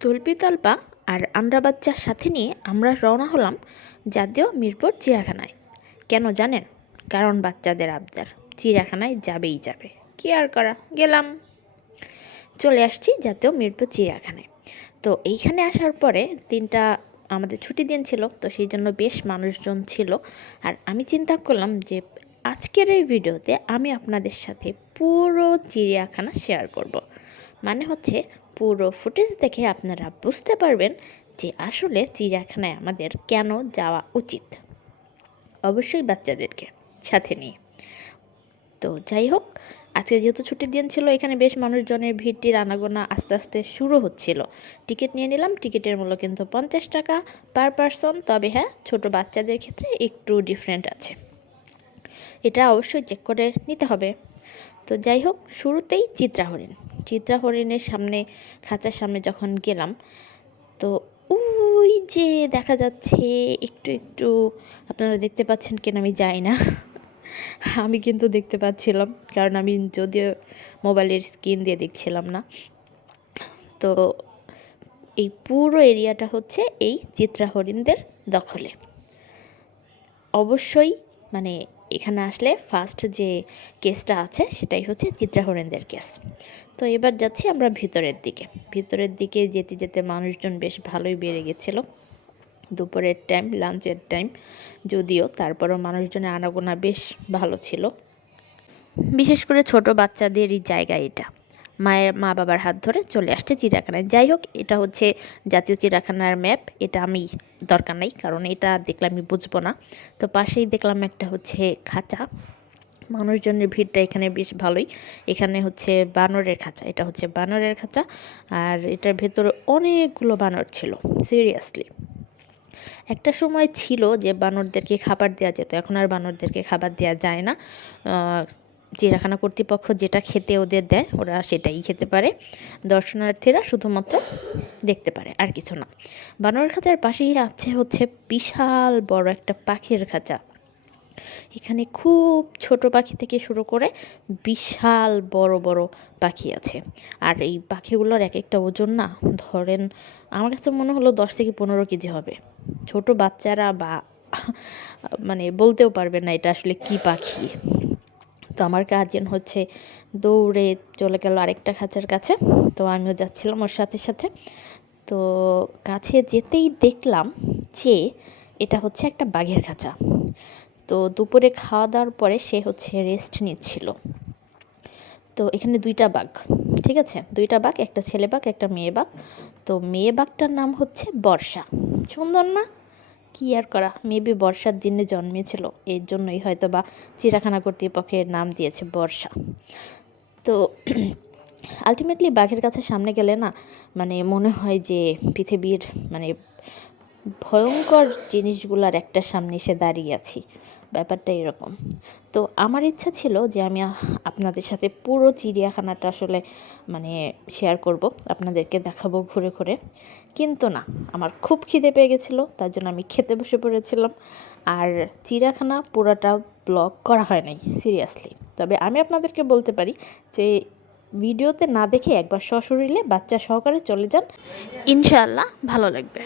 তল্পি তল্পা আর আমরা বাচ্চার সাথে নিয়ে আমরা রওনা হলাম জাতীয় মিরপুর চিড়িয়াখানায়। কেন জানেন? কারণ বাচ্চাদের আবদার, চিড়িয়াখানায় যাবেই যাবে। কি আর করা, গেলাম। চলে আসছি জাতীয় মিরপুর চিড়িয়াখানায়। তো এইখানে আসার পরে তিনটা আমাদের ছুটি দিন ছিল, তো সেই জন্য বেশ মানুষজন ছিল। আর আমি চিন্তা করলাম যে আজকের এই ভিডিওতে আমি আপনাদের সাথে পুরো চিড়িয়াখানা শেয়ার করব। মানে হচ্ছে পুরো ফুটেজ দেখে আপনারা বুঝতে পারবেন যে আসলে চিড়িয়াখানায় আমাদের কেন যাওয়া উচিত। অবশ্যই বাচ্চাদেরকে সাথে নিয়ে। তো যাই হোক, আজকে যেহেতু ছুটির দিন ছিল, এখানে বেশ মানুষজনের ভিড়টির আনাগোনা আস্তে আস্তে শুরু হচ্ছিল। টিকিট নিয়ে নিলাম, টিকিটের মূল্য কিন্তু পঞ্চাশ টাকা পার পারসন, তবে হ্যাঁ ছোট বাচ্চাদের ক্ষেত্রে একটু ডিফারেন্ট আছে। এটা অবশ্যই চেক করে নিতে হবে। তো যাই হোক, শুরুতেই চিত্রা হরিণ চিত্রা হরিণের সামনে, খাঁচার সামনে যখন গেলাম, তো ওই যে দেখা যাচ্ছে একটু একটু, আপনারা দেখতে পাচ্ছেন কেন আমি যাই না। আমি কিন্তু দেখতে পাচ্ছিলাম, কারণ আমি যদিও মোবাইলের স্ক্রিন দিয়ে দেখছিলাম না। তো এই পুরো এরিয়াটা হচ্ছে এই চিত্রা হরিণদের দখলে। অবশ্যই মানে এখানে আসলে ফার্স্ট যে কেসটা আছে, সেটাই হচ্ছে চিত্রাহরেনদের কেস তো এবার যাচ্ছি আমরা ভিতরের দিকে। ভিতরের দিকে যেতে যেতে মানুষজন বেশ ভালোই বেড়ে গেছিল। দুপুরের টাইম লাঞ্চের টাইম যদিও তারপরও মানুষজনের আনাগোনা বেশ ভালো ছিল। বিশেষ করে ছোট বাচ্চাদেরই জায়গা এটা। মায়ের মা বাবার হাত ধরে চলে আসছে চিড়িয়াখানায়। যাই হোক, এটা হচ্ছে জাতীয় চিড়িয়াখানার ম্যাপ। এটা আমি দরকার নাই, কারণ এটা দেখলে আমি বুঝব না। তো পাশেই দেখলাম একটা হচ্ছে খাঁচা। মানুষজনের ভিড়টা এখানে বেশ ভালোই। এখানে হচ্ছে বানরের খাঁচা, এটা হচ্ছে বানরের খাঁচা। আর এটার ভেতরে অনেকগুলো বানর ছিল, সিরিয়াসলি। একটা সময় ছিল যে বানরদেরকে খাবার দেওয়া যেত, এখন আর বানরদেরকে খাবার দেওয়া যায় না। চিড়িয়াখানা কর্তৃপক্ষ যেটা খেতে ওদের দেয়, ওরা সেটাই খেতে পারে। দর্শনার্থীরা শুধুমাত্র দেখতে পারে, আর কিছু না। বানরের খাঁচার পাশেই আছে হচ্ছে বিশাল বড় একটা পাখির খাঁচা। এখানে খুব ছোট পাখি থেকে শুরু করে বিশাল বড় বড় পাখি আছে। আর এই পাখিগুলোর এক একটা ওজন না, ধরেন আমার কাছে মনে হলো দশ থেকে পনেরো কেজি হবে। ছোট বাচ্চারা বা মানে বলতেও পারবে না এটা আসলে কি পাখি। তো আমার গার্জেন হচ্ছে দৌড়ে চলে গেল আরেকটা খাঁচার কাছে। তো আমিও যাচ্ছিলাম ওর সাথে সাথে। তো কাছে যেতেই দেখলাম যে এটা হচ্ছে একটা বাঘের খাঁচা। তো দুপুরে খাওয়া দাওয়ার পরে সে হচ্ছে রেস্ট নিচ্ছিল। তো এখানে দুইটা বাঘ, ঠিক আছে? দুইটা বাঘ, একটা ছেলে বাঘ, একটা মেয়ে বাঘ। তো মেয়ে বাঘটার নাম হচ্ছে বর্ষা। সুন্দর না? কি আর করা? মেবি বর্ষার দিনে জন্মেছিল, এর জন্যই হয়তো বা চিড়াখানা কর্তৃপক্ষের নাম দিয়েছে বর্ষা। তো আলটিমেটলি বাঘের কাছে সামনে গেলে না মানে মনে হয় যে পৃথিবীর মানে ভয়ঙ্কর জিনিসগুলার একটা সামনে এসে দাঁড়িয়ে আছি। ব্যাপারটা এরকম। তো আমার ইচ্ছা ছিল যে আমি আপনাদের সাথে পুরো চিড়িয়াখানাটা আসলে মানে শেয়ার করব, আপনাদেরকে দেখাবো ঘুরে ঘুরে। কিন্তু না, আমার খুব খিদে পেয়ে গেছিল, তার জন্য আমি খেতে বসে পড়েছিলাম। আর চিড়িয়াখানা পুরোটা ব্লগ করা হয় নাই সিরিয়াসলি তবে আমি আপনাদেরকে বলতে পারি যে ভিডিওতে না দেখে একবার সশরীরে বাচ্চা সহকারে চলে যান, ইনশাআল্লাহ ভালো লাগবে।